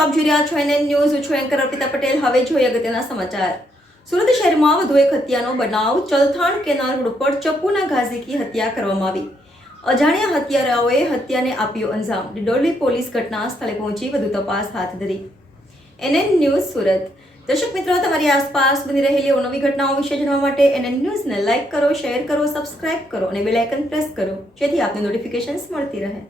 મિત્રો, આપ જોઈ રહ્યા છો એનએન ન્યૂઝ. હું છું એન્કર અર્પિતા પટેલ. હવે જોઈએ અગત્યના સમાચાર. સુરત શહેરમાં વધુ એક હત્યાનો બનાવ. ચલથાણ કેનાલ રોડ પર ચપ્પુના ઘા ઝીકી હત્યા કરવામાં આવી. અજાણ્યા હત્યારાઓએ હત્યાને આપ્યો અંજામ. ડિંડોલી પોલીસ ઘટના સ્થળે પહોંચી વધુ તપાસ હાથ ધરી. NN news Surat. દર્શક મિત્રો, તમારી આસપાસ બની રહેલી અવનવી ઘટનાઓ વિશે જાણવા માટે એનએન ન્યૂઝને લાઇક કરો, શેર કરો, સબસ્ક્રાઇબ કરો અને બેલ આઇકન પ્રેસ કરો, જેથી આપને નોટિફિકેશન્સ મળતી રહે.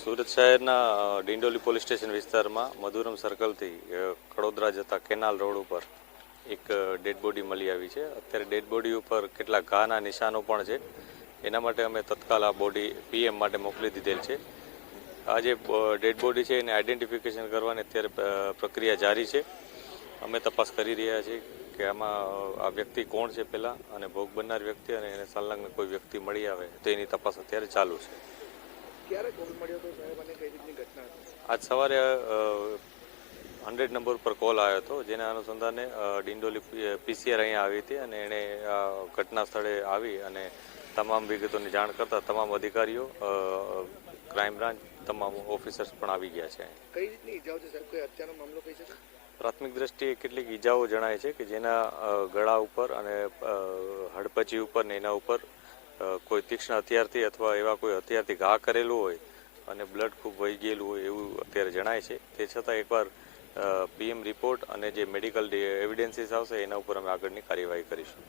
સુરત શહેરના ડિંડોલી પોલીસ સ્ટેશન વિસ્તારમાં મધુરમ સર્કલથી કડોદરા જતા કેનાલ રોડ ઉપર એક ડેડ બોડી મળી આવી છે. અત્યારે ડેડ બોડી ઉપર કેટલાક ઘાના નિશાનો પણ છે. એના માટે અમે તત્કાલ આ બોડી પીએમ માટે મોકલી દીધેલ છે. આ જે ડેડ બોડી છે એને આઈડેન્ટિફિકેશન કરવાની અત્યારે પ્રક્રિયા જારી છે. અમે તપાસ કરી રહ્યા છીએ કે આમાં આ વ્યક્તિ કોણ છે પહેલાં, અને ભોગ બનનાર વ્યક્તિ અને એને સંલગ્ન કોઈ વ્યક્તિ મળી આવે તો એની તપાસ અત્યારે ચાલુ છે. આજ સવારે 100 નંબર પર કોલ આવ્યો હતો, જેના અનુસંધાને ડિંડોલી પીસીઆર અહીંયા આવી હતી અને એણે ઘટના સ્થળે આવી અને તમામ વિગતોની જાણ કરતા તમામ અધિકારીઓ, ક્રાઇમ બ્રાન્ચ, તમામ ઓફિસર્સ પણ આવી ગયા છે. કઈ રીતની ઈજાઓ છે સાહેબ? કોઈ હત્યાનો મામલો કહી શકે? પ્રાથમિક દ્રષ્ટિએ કેટલીક ઈજાઓ જણાય છે કે જેના ગળા ઉપર અને હડપચી ઉપર ને એના ઉપર કોઈ તીક્ષ્ણ હથિયારથી અથવા એવા કોઈ હથિયારથી ઘા કરેલું હોય અને બ્લડ ખૂબ વહી ગયેલું હોય એવું અત્યારે જણાય છે. તે છતાં એકવાર પીએમ રિપોર્ટ અને જે મેડિકલ એવિડન્સીસ આવશે એના ઉપર અમે આગળની કાર્યવાહી કરીશું.